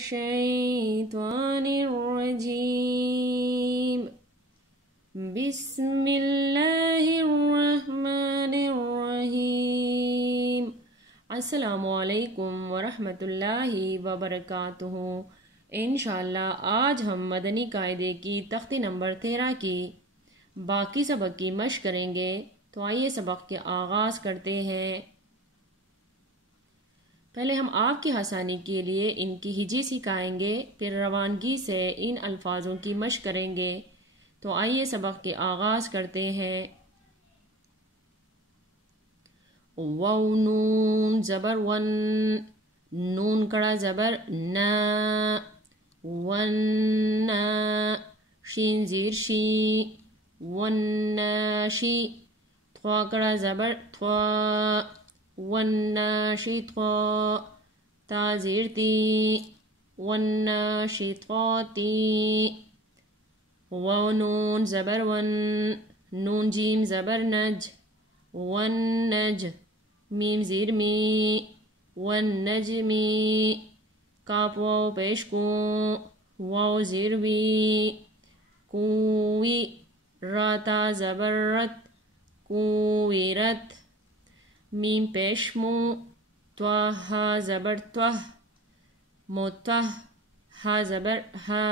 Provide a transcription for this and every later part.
الشيطان الرجيم بسم الله الرحمن الرحیم۔ السلام علیکم ورحمۃ اللہ وبرکاتہ۔ انشاءاللہ آج ہم مدنی قاعدے کی تختی نمبر 13 کی باقی سبق کی مشق کریں گے، تو آئیے سبق کے آغاز کرتے ہیں۔ پہلے ہم آپ کی آسانی کے لیے ان کی ہجی سکھائیں گے، پھر روانگی سے ان الفاظوں کی مشق کریں گے، تو آئیے سبق کے آغاز کرتے ہیں۔ واو نون زبر ون، نون کڑا زبر نا، ون نا، شین زیر شی، ون ناشی، تھوا کڑا زبر تھوا، ون ناشی تھوا، تا زیر تی، ون ناشی تھوا تی، واو نون زبر ون، نون جیم زبر نج، ون نج، میم زیر می، ون نجمی، کاف واو پیش کو، واو زیر وی، کوی، را تا زبر رت، کویرت، میم پیش مو، توا ہا زبر توہ، متوہ، ہا زبر ہا،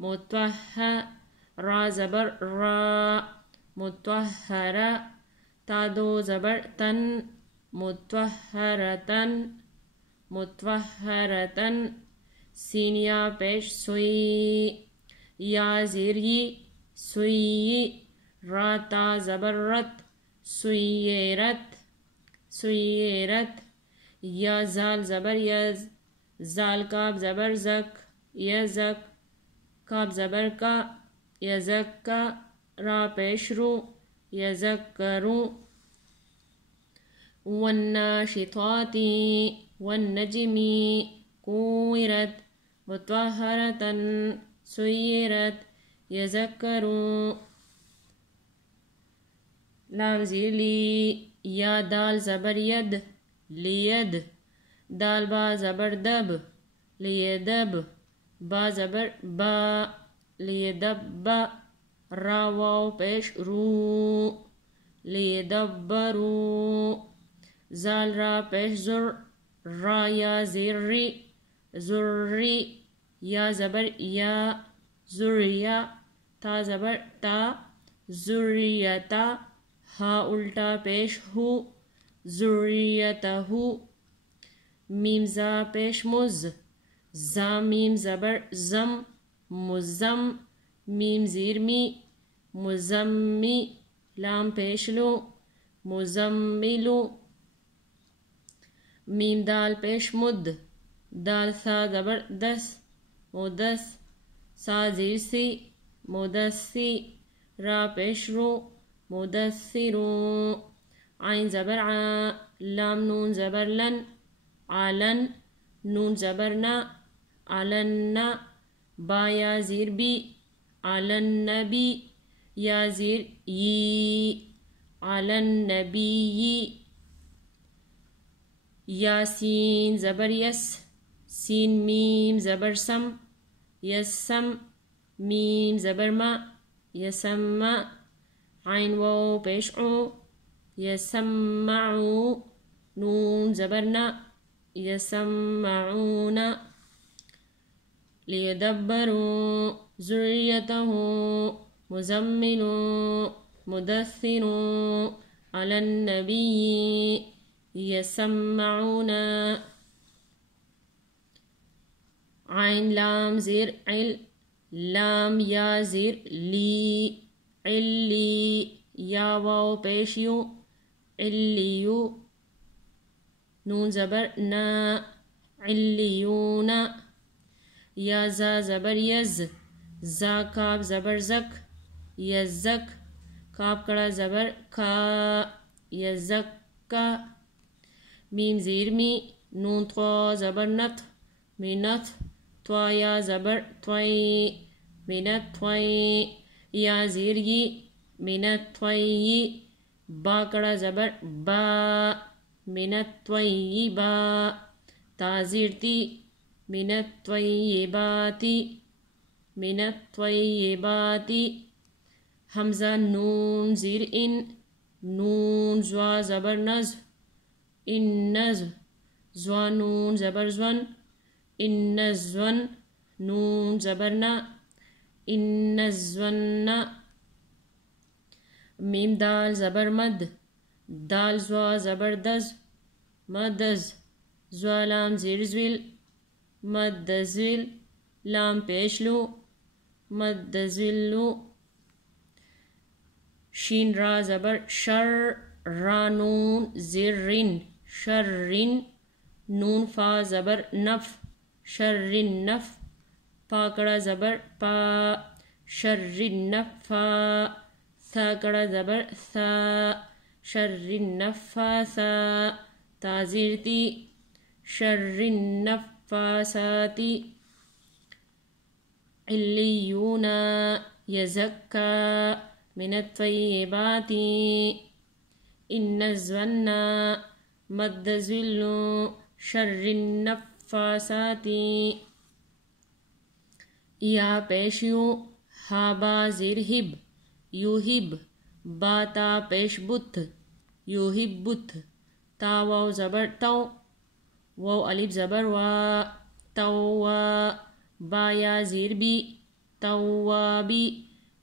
متوہا، را زبر را، متوہرا، تا دو زبر تن، متوہرتن، متوہرتن، سین یا پیش سوئی، یا زیر ی، سوئی، را تا زبر رت، سویرت، سویرت، یا زال زبر یز، زال کاف زبر زک، یزک، کاف زبر کا، یزک کا، را پیش رو، یزکرو، ون ناشطاتی، ون نجمی، کویرت، متوہرتن، سویرت، یزکرو، لام زیر لی، یا دال زبر ید، لید، دال با زبر دب، لیدب، با زبر با، لیدب، را واو پیش رو، لیدبرو، زال را پیش زر، را یا زیر ری، زری، یا زبر یا، زریا، تا زبر تا، زریتا، ہا الٹا پیش ہو، ذریتہو، میم زا پیش مز، زا میم زبر زم، مزم، میم زیر می، مزمی، لام پیش لو، مزملو، میم دال پیش مد، دال سا زبر دس، مدس، سا زیر سی، مدسی، را پیش رو، مدثرو، عین زبر ع، لام نون زبر لن، علن، نون زبر نا، علن، با یا زیر بی، علن نبی، یا زیر یی، علن نبی، یا سین زبر یس، سین میم زبر سم، یسم، میم زبر ما، یسم، عین واو پیش عو، یسمعو، نون زبر نا، یسمعون، لیدبروا ذریتہ، مزمل، مدثر، علی النبی، یسمعون، عین لام زیر عل، لام یا زیر لی، علی، یا واو پیش یو، علیو، نون زبر نا، علیون، یا زا زبر یز، زا کاف زبر زک، یزک، کاف کڑا زبر کا، یزک کا، میم زیر می، نون تھوا زبر نت، منت، توا یا زبر توائی، منت توائی، یا زیر ی، منت توائی، با کڑا زبر با، منت توائی با، تا زیر تی، من الطیبات من الطیبات. حمزہ نون زیر ان، نون زوا زبر نز، ان نز، زوا نون زبر زون، ان الزون، نون زبر نا، ان الزون. میم دال زبر مد، دال زوا زبر دز، مدز، زوا لام زیر زویل، مد زویل، لام پیشلو، مد زویلو. شین را زبر شر، را نون زیر رن، شرن، نون فا زبر نف، شرن نف. پا کڑا زبر پا، شرن نفا. ثا کڑا زبر ثا، شرن نفاثا. تا زیر تی، شرن نفاساتی. علیون یزکا من الطیبات. ان الظن مد ذل، شر النفاسات. یا پیش یو، ہا با زیر ہب، یوہب. با تا پیش بت، یوہبت. تا واو زبر تو، واو الف زبر وا، توا. با یا زیر بی، توابی.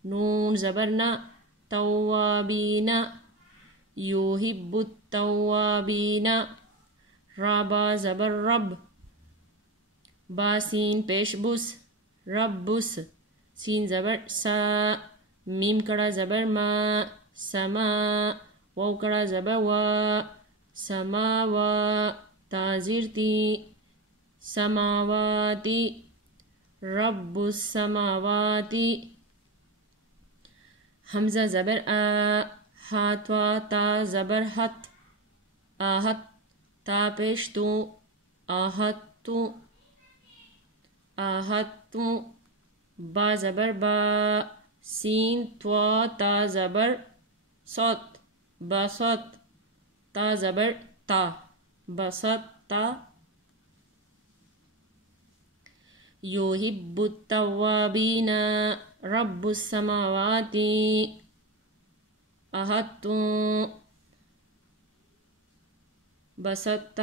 نون زبر نا، توابین، یوہب التوابین. رابا زبر رب، با سین پیش بس، ربس. سین زبر سا، میم کڑا زبر ما، سما. واو کڑا زبر وا، سماوا. تا زیر تی، سماواتی، رب السماواتی. حمزہ زبر آ، ہاتھ وا تا زبر ہت، آہت. تا پیش تو، آہت تو، آہت تو. با زبر با، سین توا تا زبر صوت، بسط. تا زبر تا، بسط تا. یوہب التوابین رب السماوات. احط بسطت.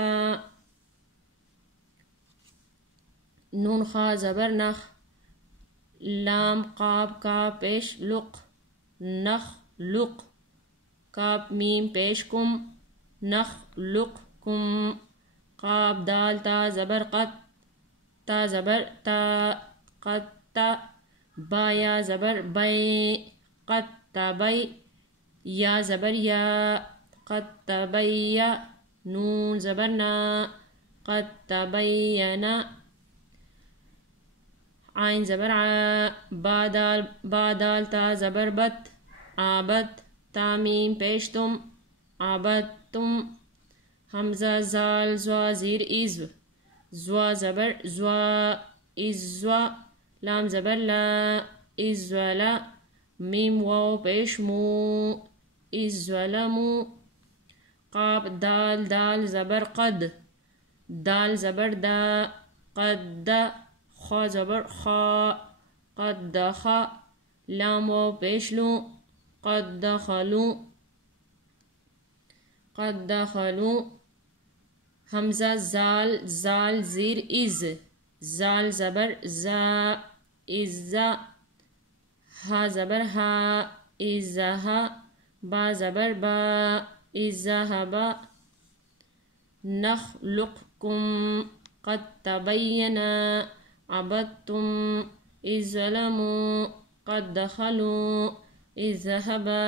نون خا زبر نخ، لام قاب کا پیش لق، نخ لق. کاف میم پیش کم، نخ لق کم. قاب دال تا زبر قط، تا زبر تا، قط تا. با یا زبر بی، قط تبی. یا زبر یا، قط تبی. نون زبر نا، قط تبینا. عین زبر ع، با دال تا زبر بت، آبت. تا میم پیش تم، آبتم. حمزہ زال زوا زیر از، زوا زبر زوا، ازوا. لام زبر لا، ازولا. میم واو پیش مو، ازولمو. قاف دال دال زبر قد، دال زبر دا، قد. خا زبر خا، قد دخا. لام واو پیش لو، قد دخلو، قد دخلو. حمزہ زال زال زیر از، زال زبر زا، ازا. ہا زبر ہا، ازہا. با زبر با، ازہبا. نخلقکم قد تبین، عبدتم اذ ظلموا قد دخلوا اذ ذهبا.